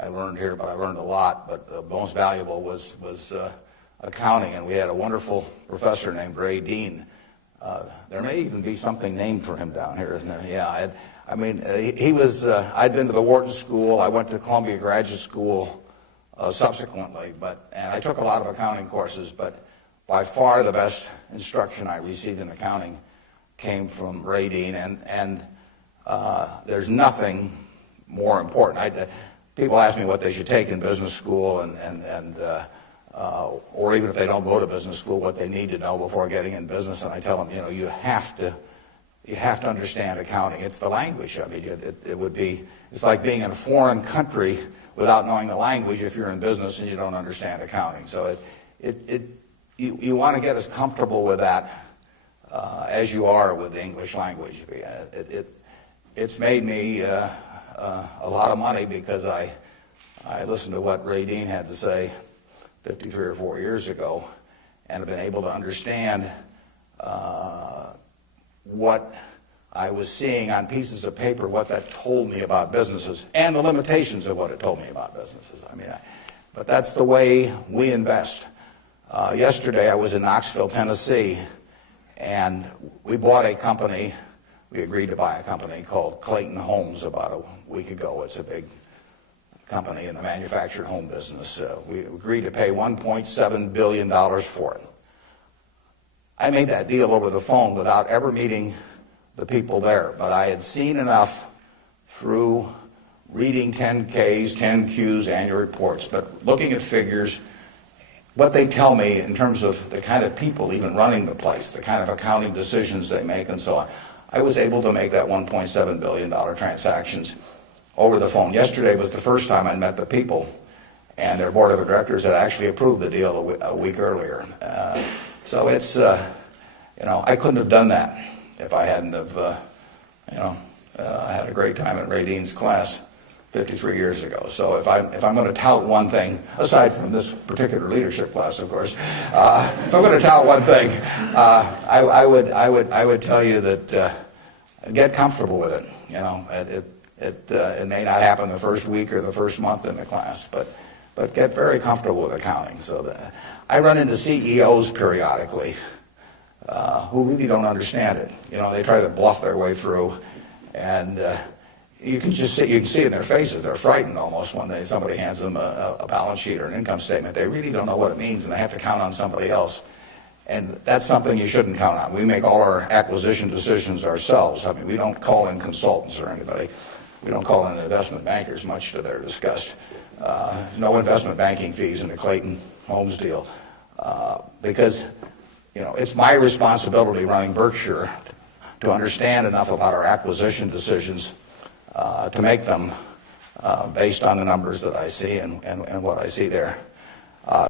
I learned here, but I learned a lot. But the most valuable was accounting, and we had a wonderful professor named Ray Dean. There may even be something named for him down here, isn't there? Yeah, he was. I'd been to the Wharton School. I went to Columbia Graduate School subsequently, and I took a lot of accounting courses. But by far the best instruction I received in accounting came from Ray Dean, and there's nothing more important. People ask me what they should take in business school, or even if they don't go to business school, what they need to know before getting in business. And I tell them, you have to understand accounting. It's the language. I mean, it's like being in a foreign country without knowing the language if you're in business and you don't understand accounting. So you want to get as comfortable with that as you are with the English language. It's made me a lot of money because I listened to what Ray Dean had to say 53 or 4 years ago, and have been able to understand what I was seeing on pieces of paper, what that told me about businesses, and the limitations of what it told me about businesses. But that's the way we invest. Yesterday I was in Knoxville, Tennessee, and we bought a company. We agreed to buy a company called Clayton Homes about a week ago. It's a big company in the manufactured home business. We agreed to pay $1.7 billion for it. I made that deal over the phone without ever meeting the people there, but I had seen enough through reading 10Ks, 10Qs, annual reports, but looking at figures, what they tell me in terms of the kind of people even running the place, the kind of accounting decisions they make and so on. I was able to make that $1.7 billion transactions over the phone. Yesterday was the first time I met the people, and their board of directors had actually approved the deal a week earlier. So it's, I couldn't have done that if I hadn't have, had a great time at Ray Dean's class 53 years ago. So if I'm going to tout one thing, aside from this particular leadership class, of course, if I'm going to tout one thing, I would tell you that get comfortable with it. It may not happen the first week or the first month in the class, but get very comfortable with accounting. So I run into CEOs periodically who really don't understand it. They try to bluff their way through, and you can see it in their faces. They're frightened almost when somebody hands them a balance sheet or an income statement. They really don't know what it means, and they have to count on somebody else. And that's something you shouldn't count on. We make all our acquisition decisions ourselves. I mean, we don't call in consultants or anybody. We don't call in investment bankers, much to their disgust. No investment banking fees in the Clayton Homes deal, because it's my responsibility running Berkshire to understand enough about our acquisition decisions to make them based on the numbers that I see and what I see there.